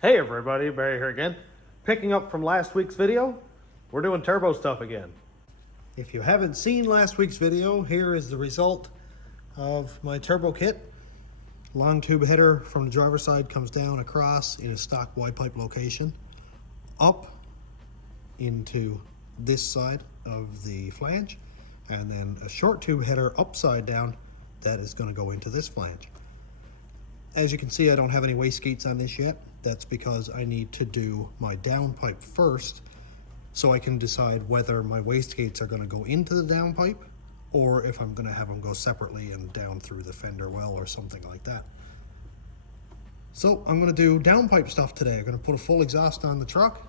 Hey everybody, Barry here again. Picking up from last week's video, we're doing turbo stuff again. If you haven't seen last week's video, here is the result of my turbo kit. Long tube header from the driver's side comes down across in a stock Y pipe location, up into this side of the flange, and then a short tube header upside down that is going to go into this flange. As you can see, I don't have any wastegates on this yet. That's because I need to do my downpipe first so I can decide whether my wastegates are going to go into the downpipe or if I'm going to have them go separately and down through the fender well or something like that. So I'm going to do downpipe stuff today. I'm going to put a full exhaust on the truck.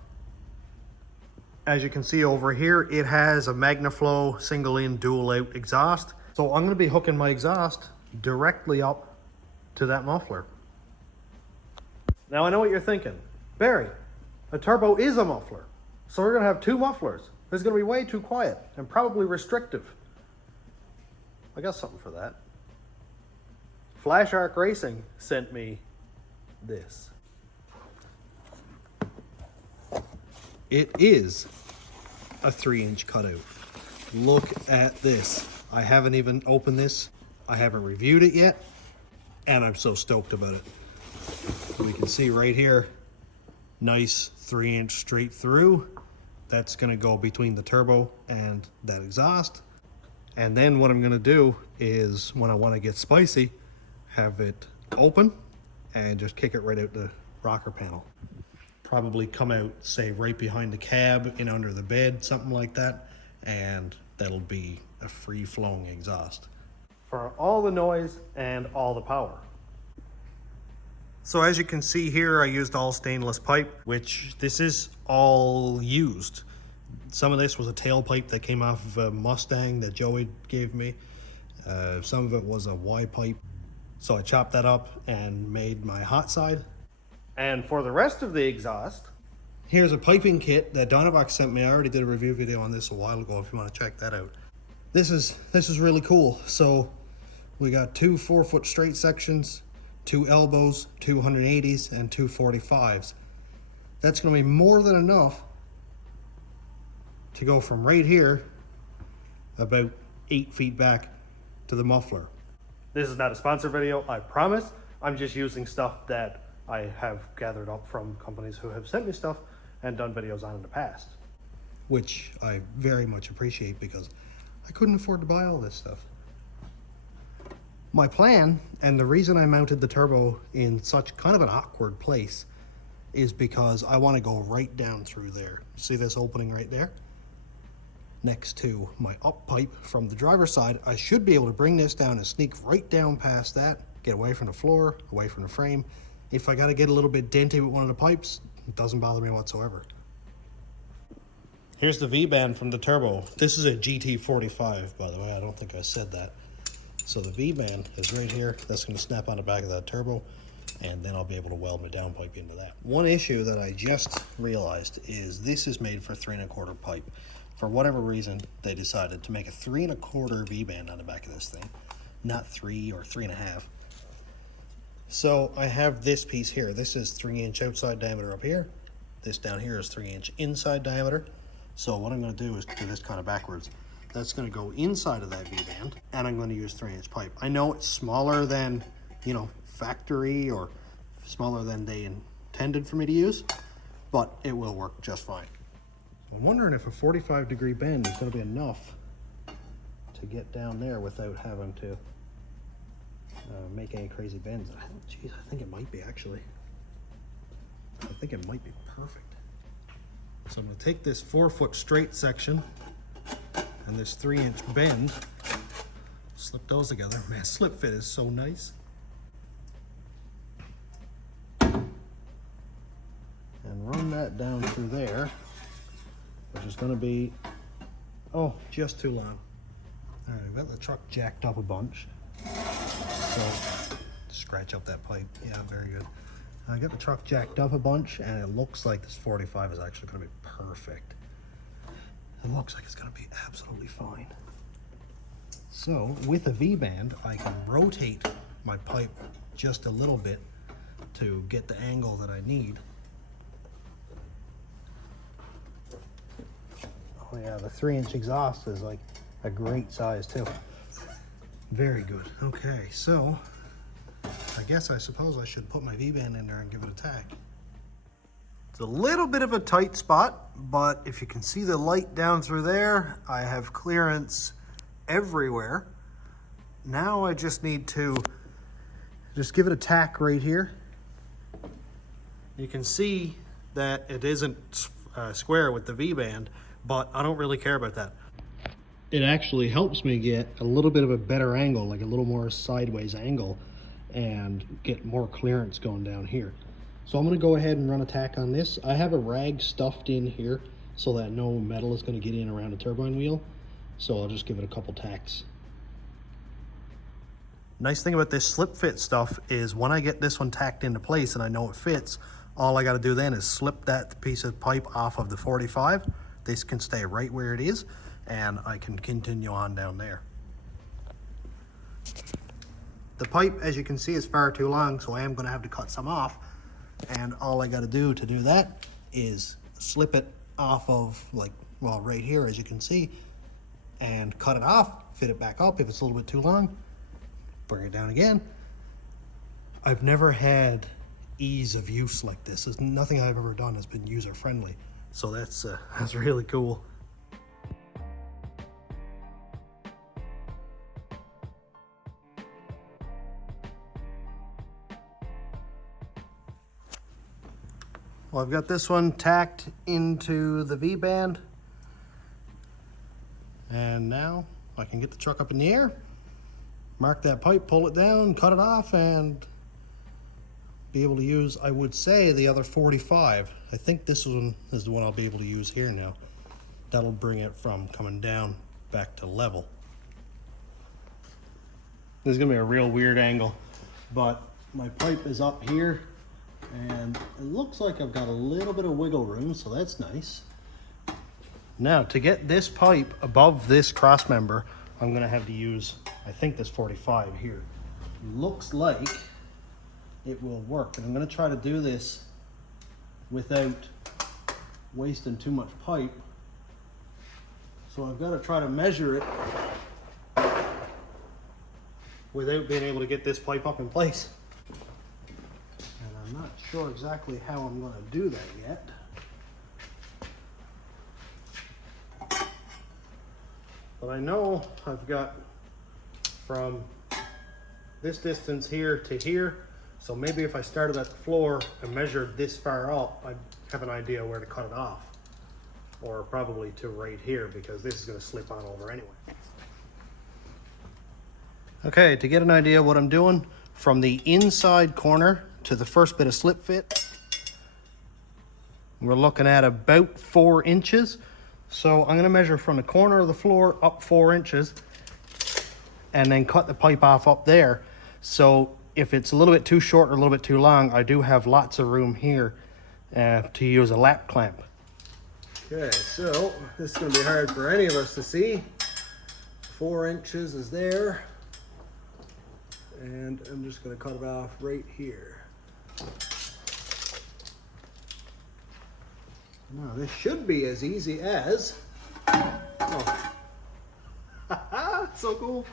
As you can see over here, it has a MagnaFlow single in dual out exhaust. So I'm going to be hooking my exhaust directly up to that muffler. Now I know what you're thinking. Barry, a turbo is a muffler. So we're gonna have two mufflers. It's gonna be way too quiet and probably restrictive. I got something for that. Flash Arc Racing sent me this. It is a 3-inch cutout. Look at this. I haven't even opened this. I haven't reviewed it yet, and I'm so stoked about it. We can see right here, nice 3-inch straight through. That's gonna go between the turbo and that exhaust. And then what I'm gonna do is, when I wanna get spicy, have it open and just kick it right out the rocker panel. Probably come out, say, right behind the cab, in under the bed, something like that. And that'll be a free-flowing exhaust. For all the noise and all the power. So as you can see here, I used all stainless pipe, which this is all used. Some of this was a tailpipe that came off of a Mustang that Joey gave me. Some of it was a Y pipe. So I chopped that up and made my hot side. And for the rest of the exhaust, here's a piping kit that Donovac sent me. I already did a review video on this a while ago if you want to check that out. This is really cool. So we got two 4-foot straight sections, 2 elbows, 2 180s, and 2 45s. That's going to be more than enough to go from right here about 8 feet back to the muffler. this is not a sponsor video, I promise. I'm just using stuff that I have gathered up from companies who have sent me stuff and done videos on in the past. Which I very much appreciate because I couldn't afford to buy all this stuff. My plan, and the reason I mounted the turbo in such kind of an awkward place, is because I want to go right down through there. See this opening right there? Next to my up pipe from the driver's side, I should be able to bring this down and sneak right down past that, get away from the floor, away from the frame. If I got to get a little bit denty with one of the pipes, it doesn't bother me whatsoever. Here's the V-band from the turbo. This is a GT45, by the way. I don't think I said that. So the V-band is right here. That's going to snap on the back of that turbo, and then I'll be able to weld my downpipe into that. One issue that I just realized is this is made for 3 1/4 pipe. For whatever reason, they decided to make a 3 1/4 V-band on the back of this thing, not 3 or 3 1/2. So I have this piece here. This is 3-inch outside diameter up here. This down here is 3-inch inside diameter. So what I'm going to do is do this kind of backwards. That's going to go inside of that V-band, and I'm going to use 3-inch pipe. I know it's smaller than, you know, factory, or smaller than they intended for me to use, but it will work just fine. I'm wondering if a 45-degree bend is going to be enough to get down there without having to make any crazy bends. Geez, I think it might be, actually. I think it might be perfect. So I'm going to take this 4-foot straight section and this 3-inch bend, slip those together. Man, slip fit is so nice. And run that down through there, which is going to be, oh, just too long. All right, I've got the truck jacked up a bunch. So scratch up that pipe. Yeah, very good. I got the truck jacked up a bunch, and it looks like this 45 is actually going to be perfect. It looks like it's going to be absolutely fine. So with a V-band, I can rotate my pipe just a little bit to get the angle that I need yeah, the 3-inch exhaust is like a great size too. Very good. Okay, so I suppose I should put my V-band in there and give it a tack. It's a little bit of a tight spot, but if you can see the light down through there, I have clearance everywhere. Now I just need to just give it a tack right here. You can see that it isn't square with the V-band, but I don't really care about that. It actually helps me get a little bit of a better angle, like a little more sideways angle, and get more clearance going down here. So I'm going to go ahead and run a tack on this. I have a rag stuffed in here so that no metal is going to get in around the turbine wheel. So I'll just give it a couple tacks. Nice thing about this slip fit stuff is when I get this one tacked into place and I know it fits, all I got to do then is slip that piece of pipe off of the 45. This can stay right where it is, and I can continue on down there. The pipe, as you can see, is far too long, so I am going to have to cut some off. And all I got to do that is slip it off of, like, well, right here, as you can see, and cut it off, fit it back up if it's a little bit too long, bring it down again. I've never had ease of use like this. There's nothing I've ever done has been user friendly, so that's really cool. Well, I've got this one tacked into the V-band, and now I can get the truck up in the air, mark that pipe, pull it down, cut it off, and be able to use, I would say, the other 45. I think this one is the one I'll be able to use here now. That'll bring it from coming down back to level. This is gonna be a real weird angle, but my pipe is up here, and it looks like I've got a little bit of wiggle room, so that's nice. Now, to get this pipe above this cross member, I'm gonna have to use, I think, this 45 here. Looks like it will work, and I'm gonna try to do this without wasting too much pipe. So I've got to try to measure it without being able to get this pipe up in place. And I'm not sure exactly how I'm going to do that yet. But I know I've got from this distance here to here, so maybe if I started at the floor and measured this far up, I'd have an idea where to cut it off. Or probably to right here, because this is going to slip on over anyway. Okay, to get an idea of what I'm doing, from the inside corner to the first bit of slip fit, we're looking at about 4 inches. So I'm going to measure from the corner of the floor up 4 inches and then cut the pipe off up there. So if it's a little bit too short or a little bit too long, I do have lots of room here to use a lap clamp. Okay, so this is going to be hard for any of us to see. 4 inches is there, and I'm just going to cut it off right here. Now this should be as easy as, oh, so cool.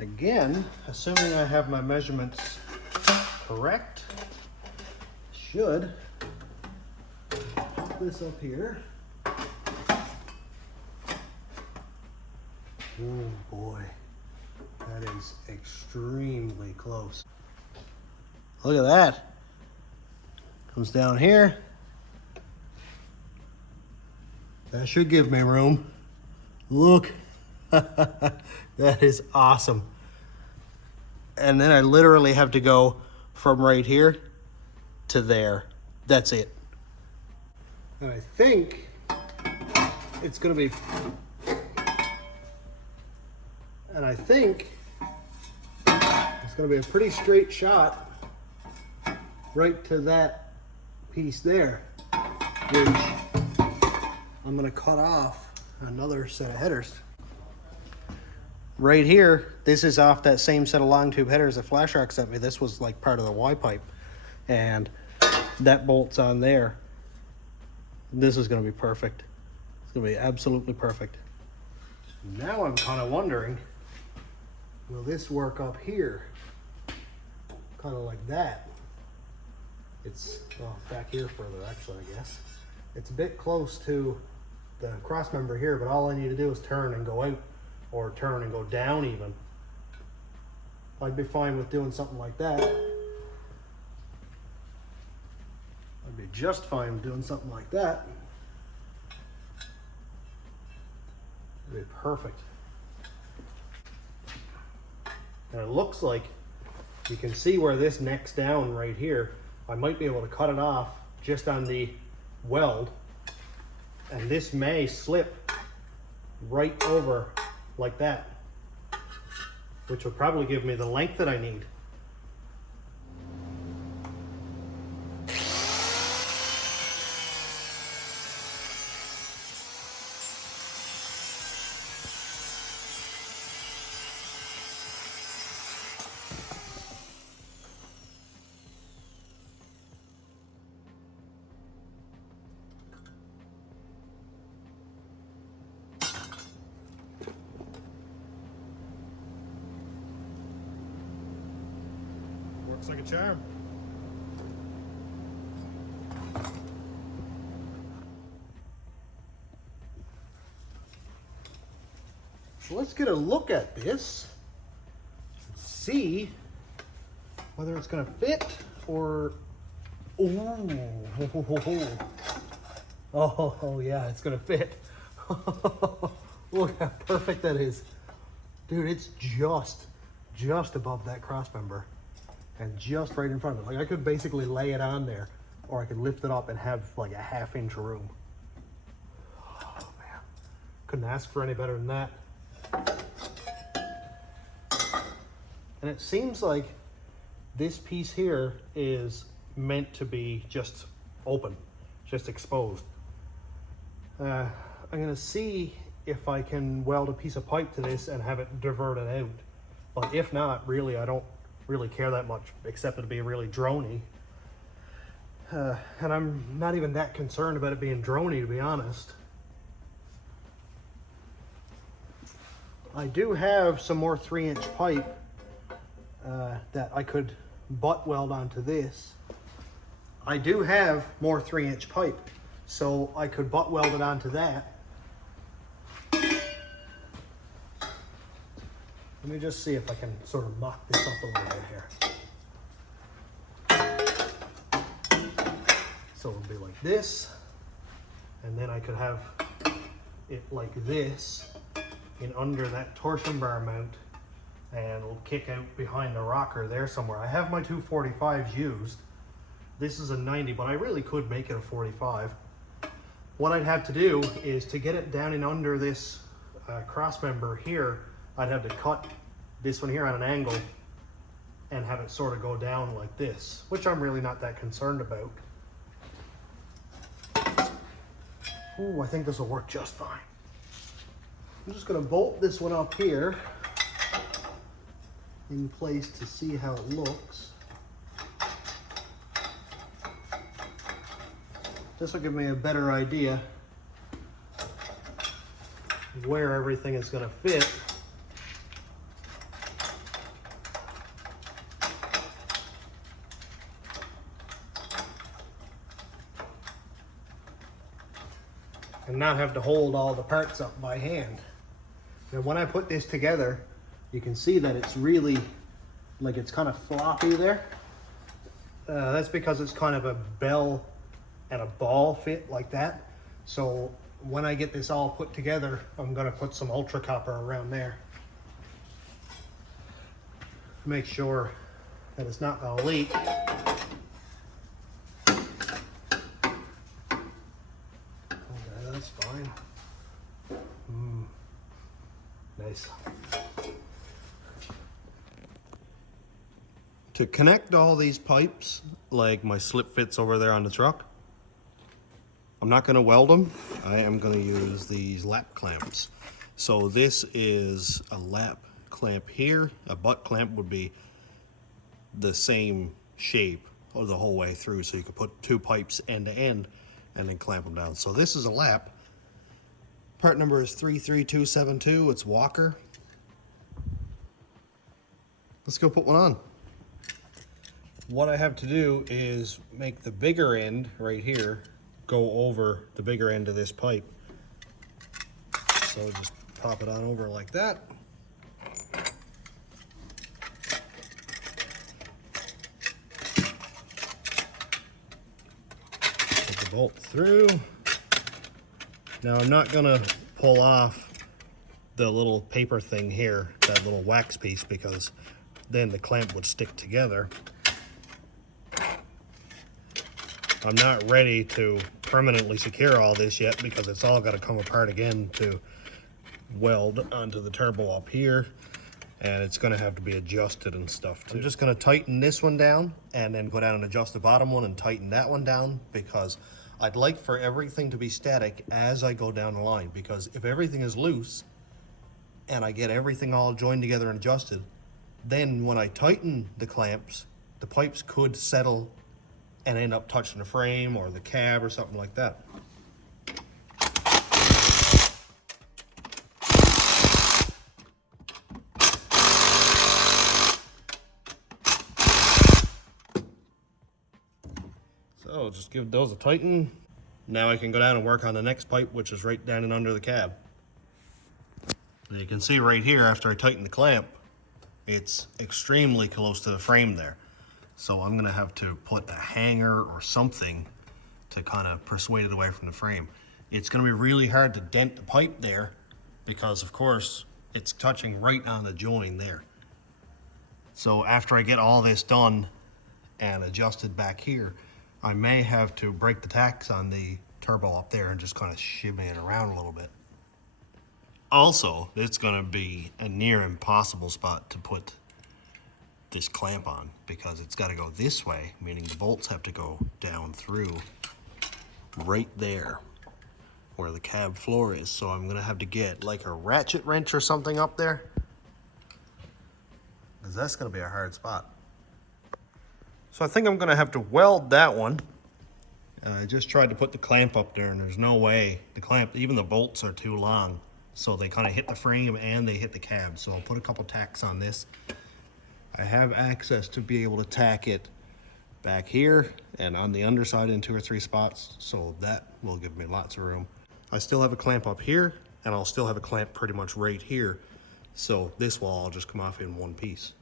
Again, assuming I have my measurements correct, should put this up here. Oh boy, that is extremely close. Look at that. Comes down here. That should give me room. Look. That is awesome. And then I literally have to go from right here to there. That's it. And I think it's gonna be, it's going to be a pretty straight shot right to that piece there, which I'm going to cut off another set of headers. Right here, this is off that same set of long tube headers that Flash Rock sent me. This was like part of the Y pipe, and that bolt's on there. This is going to be perfect. It's going to be absolutely perfect. Now I'm kind of wondering, will this work up here? Kind of like that. It's, well, back here further actually, I guess. It's a bit close to the cross member here, but all I need to do is turn and go out, or turn and go down even. I'd be fine with doing something like that. I'd be just fine with doing something like that. It'd be perfect. And it looks like you can see where this necks down right here. I might be able to cut it off just on the weld, and this may slip right over like that, which will probably give me the length that I need. Works like a charm. So let's get a look at this and see whether it's going to fit or... Oh yeah, it's going to fit. Look how perfect that is. Dude, it's just above that cross member and just right in front of it. Like, I could basically lay it on there, or I could lift it up and have like a 1/2 inch room. Oh man, couldn't ask for any better than that. And it seems like this piece here is meant to be just open, just exposed. I'm gonna see if I can weld a piece of pipe to this and have it diverted out. But if not, really, I don't really care that much, except it'll be really droney. And I'm not even that concerned about it being droney, to be honest. I do have some more 3-inch pipe that I could butt weld onto this. I do have more 3-inch pipe, so I could butt weld it onto that. Let me just see if I can sort of mock this up a little bit here. So it'll be like this, and then I could have it like this in under that torsion bar mount, and it'll kick out behind the rocker there somewhere. I have my 245s used. This is a 90, but I really could make it a 45. What I'd have to do is to get it down and under this cross member here, I'd have to cut this one here on an angle and have it sort of go down like this, which I'm really not that concerned about. Ooh, I think this will work just fine. I'm just gonna bolt this one up here in place to see how it looks. This will give me a better idea where everything is gonna fit. And not have to hold all the parts up by hand. And when I put this together, you can see that it's really, like, it's kind of floppy there. That's because it's kind of a bell and a ball fit like that. So when I get this all put together, I'm gonna put some ultra copper around there. Make sure that it's not gonna leak. That's fine. Nice. To connect all these pipes, like my slip fits over there on the truck, I'm not going to weld them. I am going to use these lap clamps. So this is a lap clamp here. A butt clamp would be the same shape the whole way through, so you could put two pipes end to end and then clamp them down. So this is a lap. Part number is 33272. It's Walker. Let's go put one on. What I have to do is make the bigger end right here go over the bigger end of this pipe. So just pop it on over like that. Put the bolt through. Now I'm not gonna pull off the little paper thing here, that little wax piece, because then the clamp would stick together. I'm not ready to permanently secure all this yet because it's all got to come apart again to weld onto the turbo up here, and it's going to have to be adjusted and stuff too. I'm just going to tighten this one down and then go down and adjust the bottom one and tighten that one down, because I'd like for everything to be static as I go down the line, because if everything is loose and I get everything all joined together and adjusted, then when I tighten the clamps, the pipes could settle and end up touching the frame or the cab or something like that. So just give those a tighten. Now I can go down and work on the next pipe, which is right down and under the cab. You can see right here, after I tighten the clamp, it's extremely close to the frame there. So I'm gonna have to put a hanger or something to kind of persuade it away from the frame. It's gonna be really hard to dent the pipe there because of course it's touching right on the join there. So after I get all this done and adjusted back here, I may have to break the tacks on the turbo up there and just kind of shimmy it around a little bit. Also, it's gonna be a near impossible spot to put this clamp on because it's got to go this way, meaning the bolts have to go down through right there where the cab floor is. So I'm gonna have to get like a ratchet wrench or something up there, because that's gonna be a hard spot. So I think I'm gonna have to weld that one. I just tried to put the clamp up there and there's no way. The clamp, even the bolts are too long, so they kind of hit the frame and they hit the cab. So I'll put a couple tacks on this. I have access to be able to tack it back here and on the underside in 2 or 3 spots, so that will give me lots of room. I still have a clamp up here, and I'll still have a clamp pretty much right here, so this will all just come off in one piece.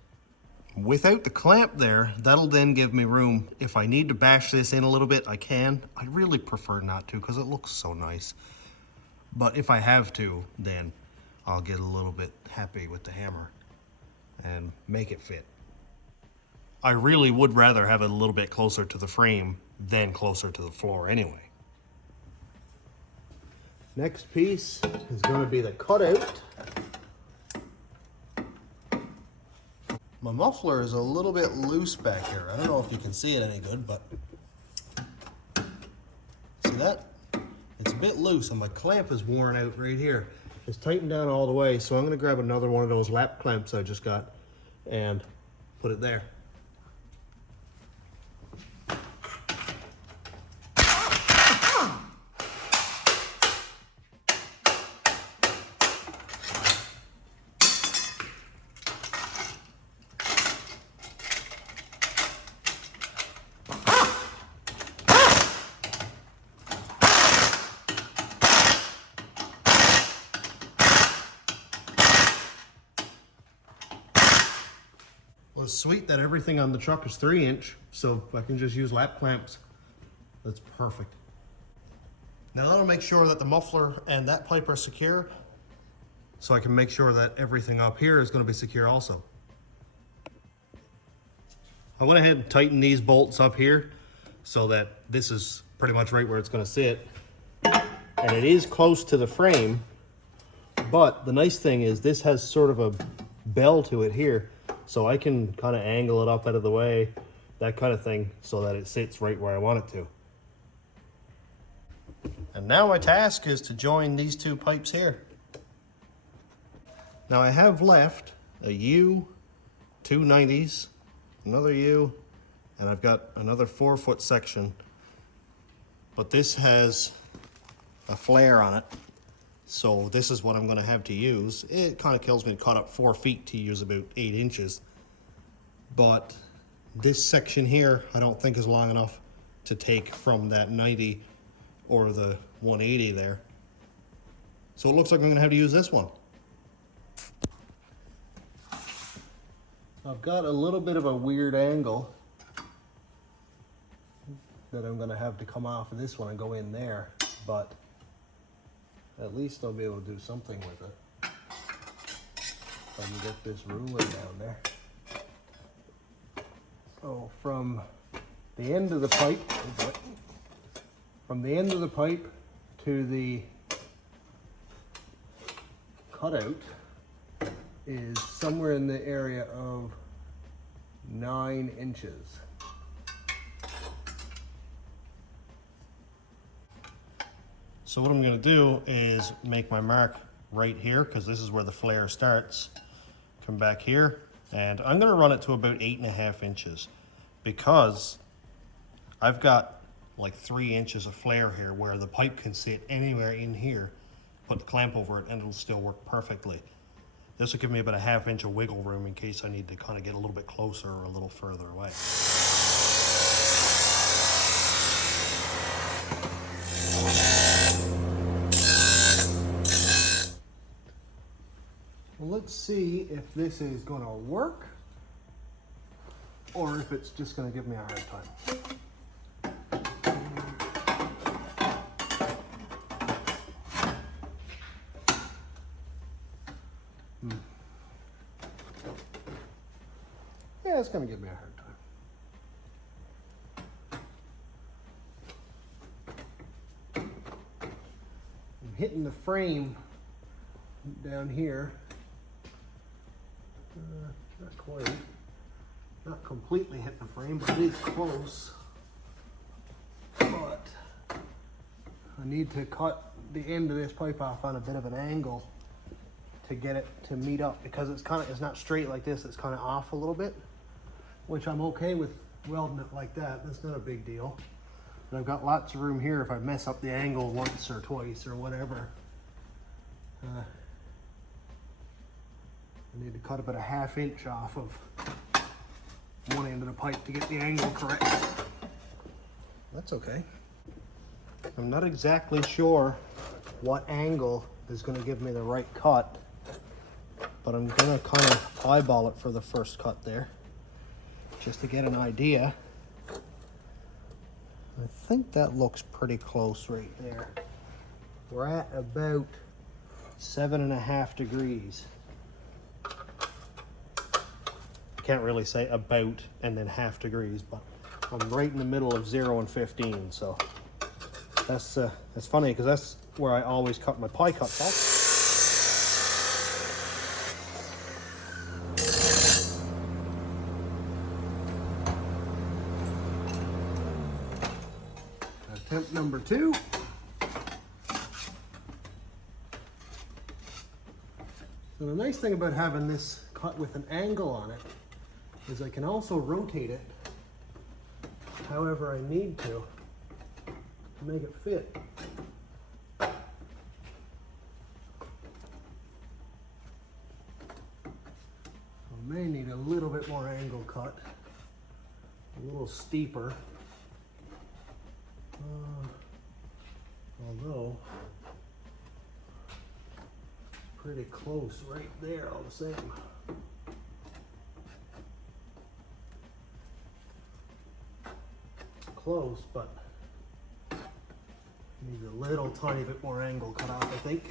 Without the clamp there, that'll then give me room. If I need to bash this in a little bit, I can. I really prefer not to because it looks so nice. But if I have to, then I'll get a little bit happy with the hammer and make it fit. I really would rather have it a little bit closer to the frame than closer to the floor anyway. Next piece is going to be the cutout. My muffler is a little bit loose back here. I don't know if you can see it any good, but see that? It's a bit loose and my clamp is worn out right here. It's tightened down all the way, so I'm gonna grab another one of those lap clamps I just got and put it there. Well, it's sweet that everything on the truck is 3-inch, so I can just use lap clamps. That's perfect. Now that'll make sure that the muffler and that pipe are secure, so I can make sure that everything up here is going to be secure also. I went ahead and tightened these bolts up here so that this is pretty much right where it's going to sit. And it is close to the frame, but the nice thing is this has sort of a bell to it here, So I can kind of angle it up out of the way, that kind of thing, so that it sits right where I want it to. And now my task is to join these two pipes here. Now I have left a U, two 90s, another U, and I've got another 4-foot section. But this has a flare on it. So this is what I'm gonna have to use. It kind of kills me to cut up 4 feet to use about 8 inches. But this section here, I don't think is long enough to take from that 90 or the 180 there. So it looks like I'm gonna have to use this one. I've got a little bit of a weird angle that I'm gonna have to come off of this one and go in there, but at least I'll be able to do something with it. If I can get this ruler down there. So from the end of the pipe, to the cutout is somewhere in the area of 9 inches. So what I'm going to do is make my mark right here, because this is where the flare starts. Come back here, and I'm going to run it to about 8.5 inches, because I've got like 3 inches of flare here where the pipe can sit anywhere in here. Put the clamp over it and it'll still work perfectly. This will give me about a 1/2 inch of wiggle room in case I need to kind of get a little bit closer or a little further away. Well, let's see if this is going to work or if it's just going to give me a hard time. Yeah, it's going to give me a hard time. I'm hitting the frame down here. Not quite. Not completely hitting the frame, but it is close. But I need to cut the end of this pipe off on a bit of an angle to get it to meet up, because it's not straight like this, it's kind of off a little bit, which I'm okay with welding it like that. That's not a big deal. But I've got lots of room here if I mess up the angle once or twice or whatever. I need to cut about a 1/2 inch off of one end of the pipe to get the angle correct. That's okay. I'm not exactly sure what angle is going to give me the right cut, but I'm going to kind of eyeball it for the first cut there, just to get an idea. I think that looks pretty close right there. We're at about 7.5 degrees. Can't really say about and then 1/2 degrees, but I'm right in the middle of 0 and 15, so that's funny because that's where I always cut my pie cuts off. Attempt number 2. So the nice thing about having this cut with an angle on it is I can also rotate it however I need to make it fit. I may need a little bit more angle cut, a little steeper, although pretty close right there all the same. Close, but needs a little tiny bit more angle cut off, I think.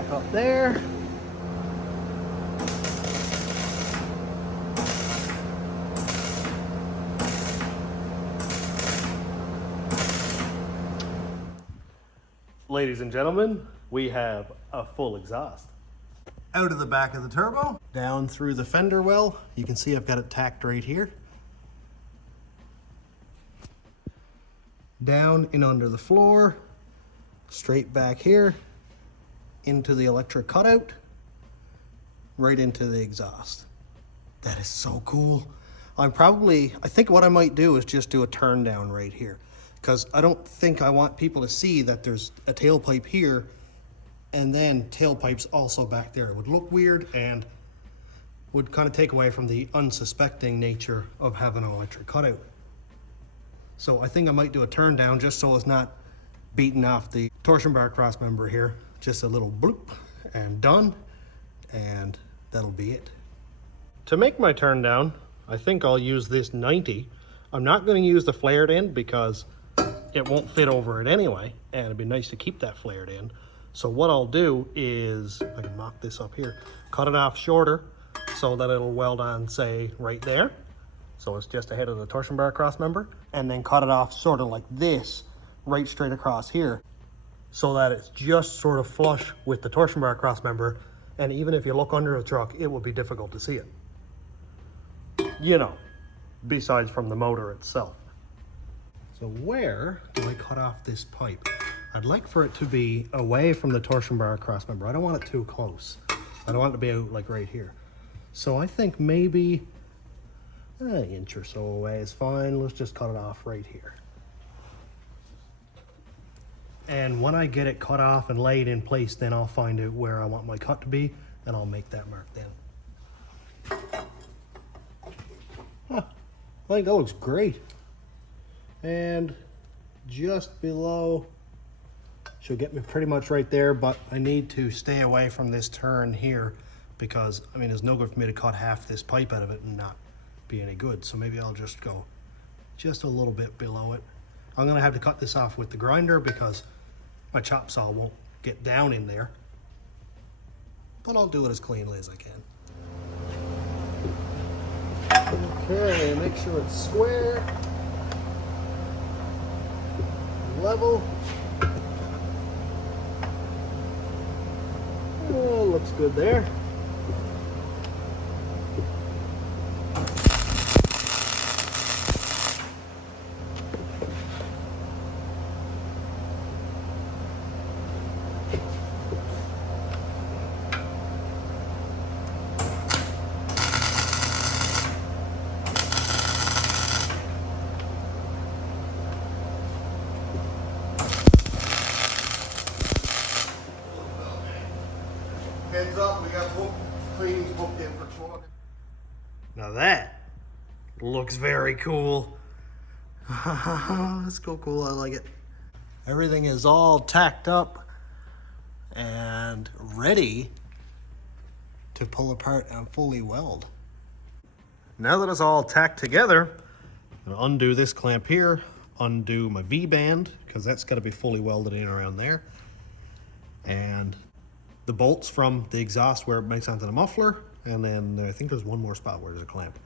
back up there. Ladies and gentlemen, we have a full exhaust. Out of the back of the turbo, down through the fender well. You can see I've got it tacked right here. Down in under the floor, straight back here, into the electric cutout, right into the exhaust. That is so cool. I think what I might do is just do a turn down right here, because I don't think I want people to see that there's a tailpipe here and then tailpipes also back there. It would look weird and would kind of take away from the unsuspecting nature of having an electric cutout. So I think I might do a turn down just so it's not beating off the torsion bar cross member here. Just a little bloop and done, and that'll be it. To make my turn down, I think I'll use this 90. I'm not going to use the flared end because it won't fit over it anyway, and it'd be nice to keep that flared end. So what I'll do is, if I can knock this up here, cut it off shorter so that it'll weld on, say, right there. So it's just ahead of the torsion bar cross member, and then cut it off sort of like this, right straight across here, so that it's just sort of flush with the torsion bar cross member, and even if you look under the truck, it will be difficult to see it. You know, besides from the motor itself. So where do I cut off this pipe? I'd like for it to be away from the torsion bar cross member. I don't want it too close. I don't want it to be out like right here. So I think maybe an inch or so away is fine. Let's just cut it off right here. And when I get it cut off and laid in place, then I'll find out where I want my cut to be, and I'll make that mark then. Huh, I think that looks great. And just below should get me pretty much right there, but I need to stay away from this turn here because, I mean, it's no good for me to cut half this pipe out of it and not be any good. So maybe I'll just go just a little bit below it. I'm gonna have to cut this off with the grinder because my chop saw won't get down in there, but I'll do it as cleanly as I can. Okay, make sure it's square, level. Oh, looks good there. Heads up, we got cleanings booked in for 12. Now that looks very cool. That's cool, I like it. Everything is all tacked up and ready to pull apart and fully weld. Now that it's all tacked together, I'm gonna undo this clamp here, undo my V-band, because that's gotta be fully welded in around there. And the bolts from the exhaust where it makes onto the muffler, and then I think there's one more spot where there's a clamp.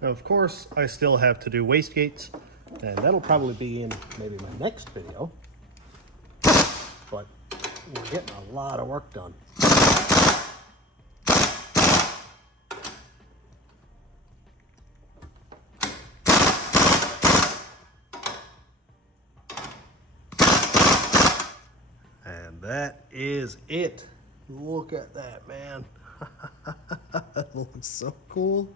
Now, of course, I still have to do wastegates, and that'll probably be in maybe my next video, but we're getting a lot of work done. And that is it. Look at that, man. That looks so cool.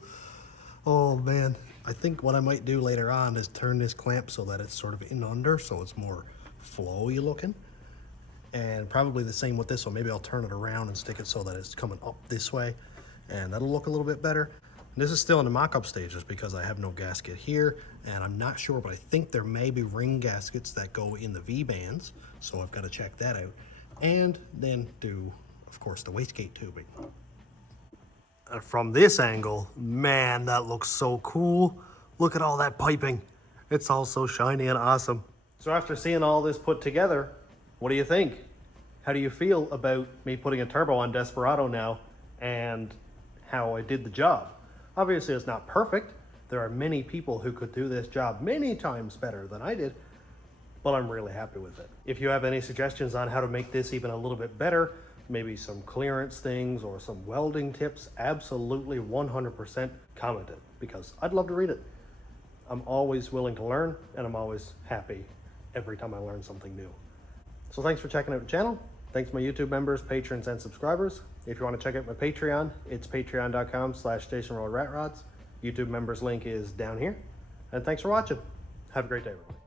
Oh man, I think what I might do later on is turn this clamp so that it's sort of in under, so it's more flowy looking. And probably the same with this one. Maybe I'll turn it around and stick it so that it's coming up this way, and that'll look a little bit better. And this is still in the mock-up stages because I have no gasket here, and I'm not sure, but I think there may be ring gaskets that go in the V-bands, so I've got to check that out. And then do, of course, the wastegate tubing. From this angle, man, that looks so cool. Look at all that piping. It's all so shiny and awesome. So after seeing all this put together, what do you think? How do you feel about me putting a turbo on Desperado now and how I did the job? Obviously, it's not perfect. There are many people who could do this job many times better than I did, but I'm really happy with it. If you have any suggestions on how to make this even a little bit better, maybe some clearance things or some welding tips, absolutely 100% comment it, because I'd love to read it. I'm always willing to learn, and I'm always happy every time I learn something new. So thanks for checking out the channel. Thanks to my YouTube members, patrons, and subscribers. If you want to check out my Patreon, it's patreon.com/stationroadratrods. YouTube members link is down here. And thanks for watching. Have a great day, everybody.